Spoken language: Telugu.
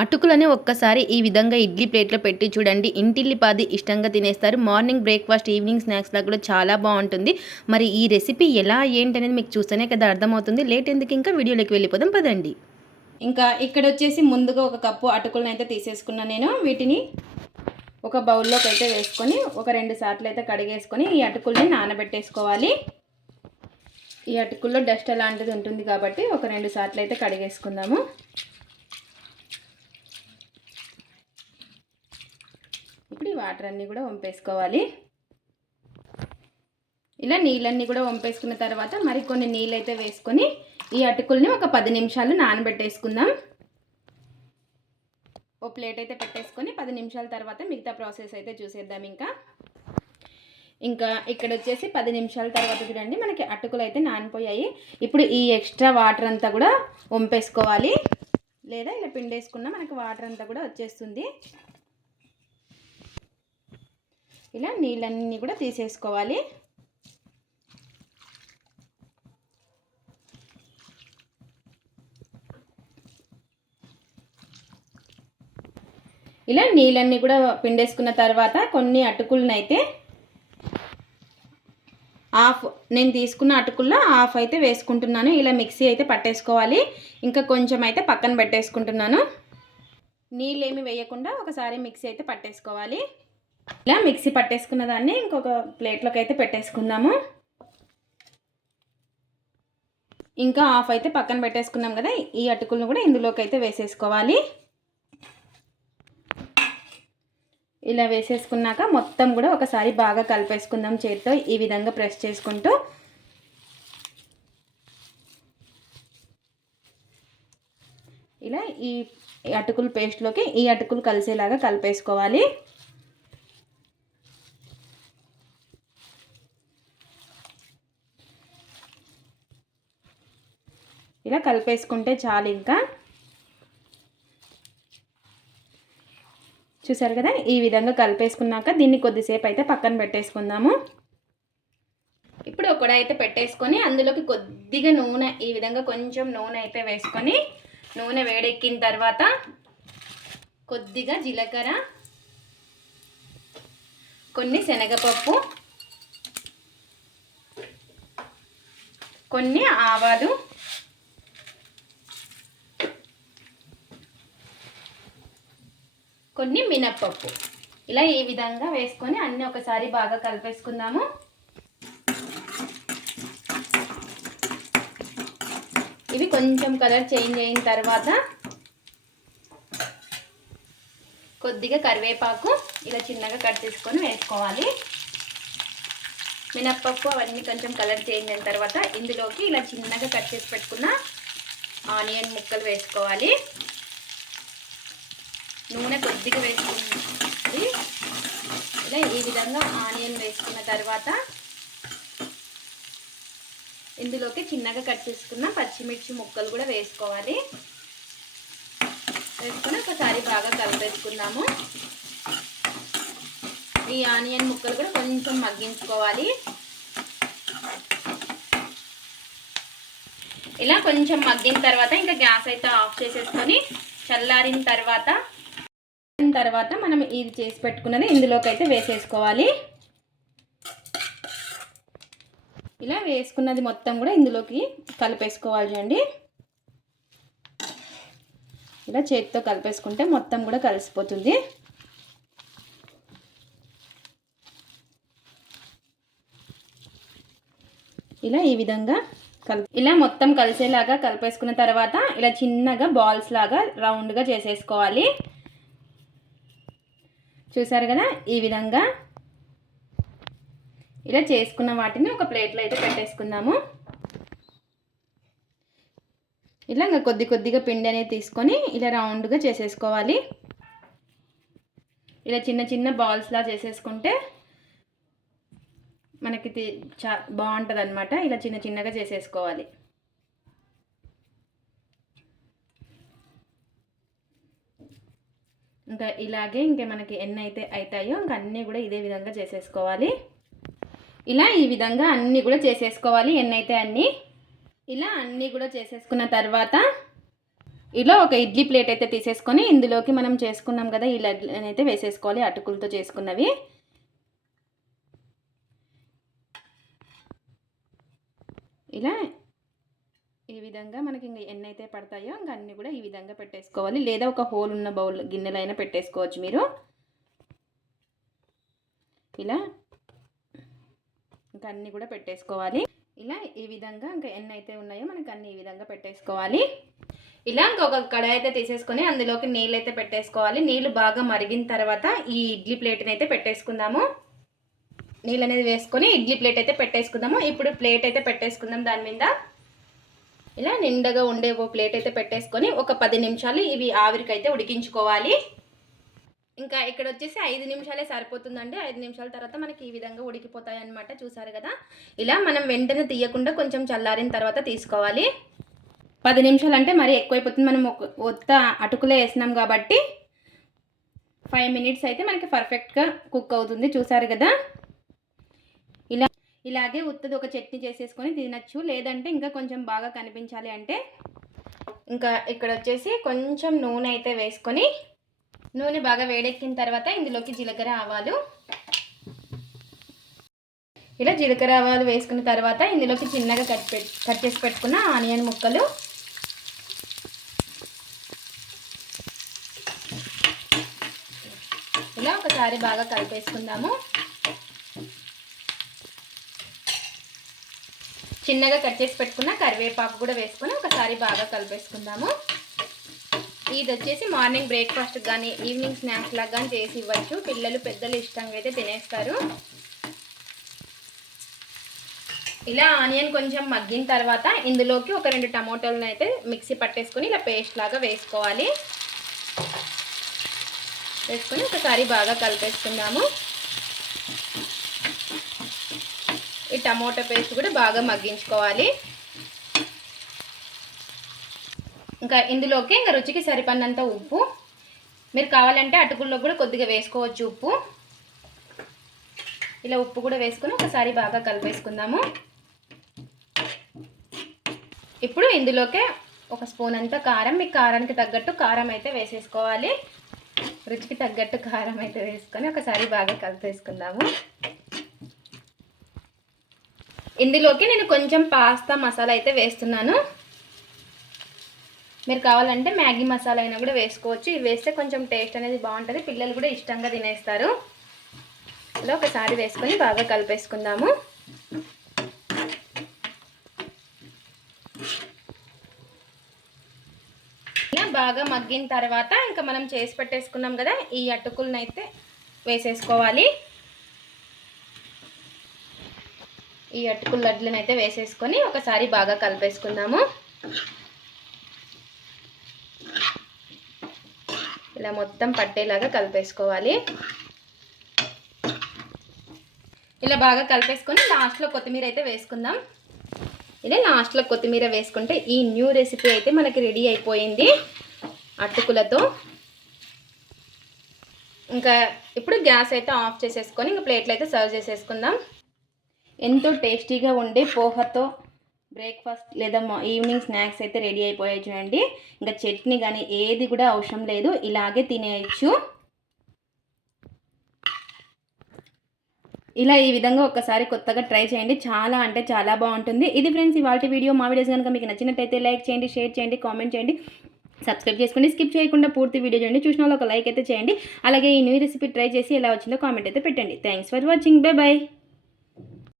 అటుకులని ఒక్కసారి ఈ విధంగా ఇడ్లీ ప్లేట్లో పెట్టి చూడండి. ఇంటిల్లిపాది ఇష్టంగా తినేస్తారు. మార్నింగ్ బ్రేక్ఫాస్ట్, ఈవినింగ్ స్నాక్స్‌లా కూడా చాలా బాగుంటుంది. మరి ఈ రెసిపీ ఎలా ఏంటనేది మీకు చూస్తేనే కదా అర్థమవుతుంది. లేట్ ఎందుకు, ఇంకా వీడియోలోకి వెళ్ళిపోదాం పదండి. ఇంకా ఇక్కడ వచ్చేసి ముందుగా ఒక కప్పు అటుకులను అయితే తీసేసుకున్నాను నేను. వీటిని ఒక బౌల్లోకి అయితే వేసుకొని ఒక 2 సార్లు అయితే కడిగేసుకొని ఈ అటుకుల్ని నానబెట్టేసుకోవాలి. ఈ అటుకుల్లో డస్ట్ అలాంటిది ఉంటుంది కాబట్టి ఒక 2 సార్లు అయితే కడిగేసుకుందాము. ఇప్పుడు ఈ వాటర్ అన్నీ కూడా వంపేసుకోవాలి. ఇలా నీళ్ళన్నీ కూడా వంపేసుకున్న తర్వాత మరికొన్ని నీళ్ళు అయితే వేసుకొని ఈ అటుకుల్ని ఒక 10 నిమిషాలు నానబెట్టేసుకుందాం. ఓ ప్లేట్ అయితే పెట్టేసుకొని 10 నిమిషాల తర్వాత మిగతా ప్రాసెస్ అయితే చూసేద్దాం. ఇంకా ఇక్కడ వచ్చేసి 10 నిమిషాల తర్వాత చూడండి మనకి అటుకులు అయితే నానిపోయాయి. ఇప్పుడు ఈ ఎక్స్ట్రా వాటర్ అంతా కూడా వంపేసుకోవాలి. లేదా ఇలా పిండేసుకున్న మనకి వాటర్ అంతా కూడా వచ్చేస్తుంది. ఇలా నీళ్ళన్నీ కూడా తీసేసుకోవాలి. ఇలా నీళ్ళన్నీ కూడా పిండేసుకున్న తర్వాత కొన్ని అటుకులనైతే నేను తీసుకున్న అటుకుల్లో హాఫ్ అయితే వేసుకుంటున్నాను. ఇలా మిక్సీ అయితే పట్టేసుకోవాలి. ఇంకా కొంచెం అయితే పక్కన పెట్టేసుకుంటున్నాను. నీళ్ళు ఏమి వేయకుండా ఒకసారి మిక్సీ అయితే పట్టేసుకోవాలి. ఇలా మిక్సీ పట్టేసుకున్న దాన్ని ఇంకొక ప్లేట్లోకి అయితే పెట్టేసుకుందాము. ఇంకా హాఫ్ అయితే పక్కన పెట్టేసుకున్నాం కదా, ఈ అటుకులను కూడా ఇందులోకి అయితే వేసేసుకోవాలి. ఇలా వేసేసుకున్నాక మొత్తం కూడా ఒకసారి బాగా కలిపేసుకుందాం చేతితో ఈ విధంగా ప్రెస్ చేసుకుంటూ. ఇలా ఈ అటుకుల పేస్ట్లోకి ఈ అటుకులు కలిసేలాగా కలిపేసుకోవాలి. ఇలా కలిపేసుకుంటే చాలు. ఇంకా చూసారు కదా, ఈ విధంగా కలిపేసుకున్నాక దీన్ని కొద్దిసేపు అయితే పక్కన పెట్టేసుకుందాము. ఇప్పుడు ఒక కడాయి అయితే పెట్టేసుకొని అందులోకి కొద్దిగా నూనె, ఈ విధంగా కొంచెం నూనె అయితే వేసుకొని నూనె వేడెక్కిన తర్వాత కొద్దిగా జీలకర్ర, కొన్ని శనగపప్పు, కొన్ని ఆవాలు, కొన్ని మినప్పప్పు ఇలా ఈ విధంగా వేసుకొని అన్నీ ఒకసారి బాగా కలిపేసుకుందాము. ఇవి కొంచెం కలర్ చేంజ్ అయిన తర్వాత కొద్దిగా కరివేపాకు ఇలా చిన్నగా కట్ చేసుకొని వేసుకోవాలి. మినప్పప్పు అవన్నీ కొంచెం కలర్ చేంజ్ అయిన తర్వాత ఇందులోకి ఇలా చిన్నగా కట్ చేసి పెట్టుకున్న ఆనియన్ ముక్కలు వేసుకోవాలి. నూనె కొద్దిగా వేసుకుంది. ఇలా ఈ విధంగా ఆనియన్ వేసుకున్న తర్వాత ఇందులోకి చిన్నగా కట్ చేసుకున్న పచ్చిమిర్చి ముక్కలు కూడా వేసుకోవాలి. వేసుకొని ఒకసారి బాగా కలిపేసుకుందాము. ఈ ఆనియన్ ముక్కలు కూడా కొంచెం మగ్గించుకోవాలి. ఇలా కొంచెం మగ్గిన తర్వాత ఇంకా గ్యాస్ అయితే ఆఫ్ చేసేసుకొని చల్లారిన తర్వాత మనం ఇది చేసి పెట్టుకున్నది ఇందులోకి అయితే వేసేసుకోవాలి. ఇలా వేసుకున్నది మొత్తం కూడా ఇందులోకి కలిపేసుకోవాలి అండి. ఇలా చేతితో కలిపేసుకుంటే మొత్తం కూడా కలిసిపోతుంది. ఇలా ఈ విధంగా ఇలా మొత్తం కలిసేలాగా కలిపేసుకున్న తర్వాత ఇలా చిన్నగా బాల్స్ లాగా రౌండ్గా చేసేసుకోవాలి. చూసారు కదా, ఈ విధంగా ఇలా చేసుకున్న వాటిని ఒక ప్లేట్లో అయితే పెట్టేసుకుందాము. ఇలా ఇంకా కొద్దిగా పిండి అనేది తీసుకొని ఇలా రౌండ్గా చేసేసుకోవాలి. ఇలా చిన్న చిన్న బాల్స్లా చేసేసుకుంటే మనకి బాగుంటుంది అన్నమాట. ఇలా చిన్నగా చేసేసుకోవాలి. ఇంకా ఇలాగే మనకి ఎన్ని అయితే అవుతాయో ఇంకా అన్నీ కూడా ఇదే విధంగా చేసేసుకోవాలి. ఇలా ఈ విధంగా అన్నీ కూడా చేసేసుకోవాలి. ఎన్ని అయితే అన్నీ ఇలా అన్నీ కూడా చేసేసుకున్న తర్వాత ఇలా ఒక ఇడ్లీ ప్లేట్ అయితే తీసేసుకొని ఇందులోకి మనం చేసుకున్నాం కదా ఈ లడ్డులను అయితే వేసేసుకోవాలి, అటుకులతో చేసుకున్నవి. ఇలా ఈ విధంగా మనకి ఇంక ఎన్ని అయితే పడతాయో ఇంకా అన్నీ కూడా ఈ విధంగా పెట్టేసుకోవాలి, లేదా ఒక హోల్ ఉన్న బౌల్ గిన్నెలైనా పెట్టేసుకోవచ్చు మీరు. ఇలా ఇంకా అన్నీ కూడా పెట్టేసుకోవాలి. ఇలా ఈ విధంగా ఇంకా ఎన్ని అయితే ఉన్నాయో మనకి అన్ని ఈ విధంగా పెట్టేసుకోవాలి. ఇలా ఇంకొక కడాయి అయితే తీసేసుకొని అందులోకి నీళ్ళు అయితే పెట్టేసుకోవాలి. నీళ్ళు బాగా మరిగిన తర్వాత ఈ ఇడ్లీ ప్లేట్ని అయితే పెట్టేసుకుందాము. నీళ్ళు అనేది వేసుకొని ఇడ్లీ ప్లేట్ అయితే పెట్టేసుకుందాము. ఇప్పుడు ప్లేట్ అయితే పెట్టేసుకుందాం. దాని మీద ఇలా నిండగా ఉండే ఓ ప్లేట్ అయితే పెట్టేసుకొని ఒక 10 నిమిషాలు ఇవి ఆవిరికి అయితే ఉడికించుకోవాలి. ఇంకా ఇక్కడ వచ్చేసి 5 నిమిషాలే సరిపోతుందండి. 5 నిమిషాల తర్వాత మనకి ఈ విధంగా ఉడికిపోతాయి అన్నమాట. చూసారు కదా, ఇలా మనం వెంటనే తీయకుండా కొంచెం చల్లారిన తర్వాత తీసుకోవాలి. 10 నిమిషాలు అంటే మరీ ఎక్కువైపోతుంది. మనం ఒత్త అటుకులే వేసినాం కాబట్టి 5 మినిట్స్ అయితే మనకి పర్ఫెక్ట్గా కుక్ అవుతుంది. చూసారు కదా, ఇలాగే ఉత్తది ఒక చట్నీ చేసేసుకొని తినచ్చు. లేదంటే ఇంకా కొంచెం బాగా కనిపించాలి అంటే ఇంకా ఇక్కడ వచ్చేసి కొంచెం నూనె అయితే వేసుకొని, నూనె బాగా వేడెక్కిన తర్వాత ఇందులోకి జీలకర్ర ఆవాలు, ఇలా జీలకర్ర ఆవాలు వేసుకున్న తర్వాత ఇందులోకి చిన్నగా కట్ చేసి పెట్టుకున్న ఆనియన్ ముక్కలు, ఇలా ఒకసారి బాగా కలిపేసుకుందాము. చిన్నగా కట్ చేసి పెట్టుకున్న కరివేపాకు కూడా వేసుకొని ఒకసారి బాగా కలిపేసుకుందాము. ఇది వచ్చేసి మార్నింగ్ బ్రేక్ఫాస్ట్ కానీ ఈవినింగ్ స్నాక్స్ లాగా కానీ చేసి ఇవ్వచ్చు. పిల్లలు పెద్దలు ఇష్టంగా అయితే తినేస్తారు. ఇలా ఆనియన్ కొంచెం మగ్గిన తర్వాత ఇందులోకి ఒక 2 టమోటాలను అయితే మిక్సీ పట్టేసుకొని ఇలా పేస్ట్ లాగా వేసుకోవాలి. వేసుకొని ఒకసారి బాగా కలిపేసుకుందాము. ఈ టమోటా పేస్ట్ కూడా బాగా మగ్గించుకోవాలి. ఇంకా ఇందులోకి ఇంకా రుచికి సరిపడినంత ఉప్పు, మీరు కావాలంటే అటుకుల్లో కూడా కొద్దిగా వేసుకోవచ్చు ఉప్పు. ఇలా ఉప్పు కూడా వేసుకొని ఒకసారి బాగా కలిపేసుకుందాము. ఇప్పుడు ఇందులోకే ఒక స్పూన్ అంతా కారం, మీ కారానికి తగ్గట్టు కారం అయితే వేసేసుకోవాలి. రుచికి తగ్గట్టు కారం అయితే వేసుకొని ఒకసారి బాగా కలిపేసుకుందాము. ఇందులోకి నేను కొంచెం పాస్తా మసాలా అయితే వేస్తున్నాను. మీరు కావాలంటే మ్యాగీ మసాలా అయినా కూడా వేసుకోవచ్చు. ఇవి వేస్తే కొంచెం టేస్ట్ అనేది బాగుంటుంది, పిల్లలు కూడా ఇష్టంగా తినేస్తారు. ఇలా ఒకసారి వేసుకొని బాగా కలిపేసుకుందాము. ఇలా బాగా మగ్గిన తర్వాత ఇంకా మనం చేసి పెట్టేసుకున్నాం కదా ఈ అటుకులను అయితే వేసేసుకోవాలి. ఈ అటుకుల లడ్లను అయితే వేసేసుకొని ఒకసారి బాగా కలిపేసుకుందాము. ఇలా మొత్తం పట్టేలాగా కలిపేసుకోవాలి. ఇలా బాగా కలిపేసుకొని లాస్ట్లో కొత్తిమీర అయితే వేసుకుందాం. ఇలా లాస్ట్లో కొత్తిమీర వేసుకుంటే ఈ న్యూ రెసిపీ అయితే మనకి రెడీ అయిపోయింది అటుకులతో. ఇంకా ఇప్పుడు గ్యాస్ అయితే ఆఫ్ చేసేసుకొని ఇంకా ప్లేట్లు అయితే సర్వ్ చేసేసుకుందాం. ఎంతో టేస్టీగా ఉండే పోహతో బ్రేక్ఫాస్ట్ లేదా ఈవినింగ్ స్నాక్స్ అయితే రెడీ అయిపోయాయి చూడండి. ఇంకా చట్నీ కానీ ఏది కూడా అవసరం లేదు, ఇలాగే తినేయచ్చు. ఇలా ఈ విధంగా ఒక్కసారి కొత్తగా ట్రై చేయండి, చాలా అంటే చాలా బాగుంటుంది. ఇది ఫ్రెండ్స్ ఇవాళ వీడియో. మా వీడియోస్ కనుక మీకు నచ్చినట్టయితే లైక్ చేయండి, షేర్ చేయండి, కామెంట్ చేయండి, సబ్స్క్రైబ్ చేసుకోండి. స్కిప్ చేయకుండా పూర్తి వీడియో చేయండి. చూసిన వాళ్ళు ఒక లైక్ అయితే చేయండి. అలాగే ఈ న్యూ రెసిపీ ట్రై చేసి ఎలా వచ్చిందో కామెంట్ అయితే పెట్టండి. Thanks for watching. Bye bye.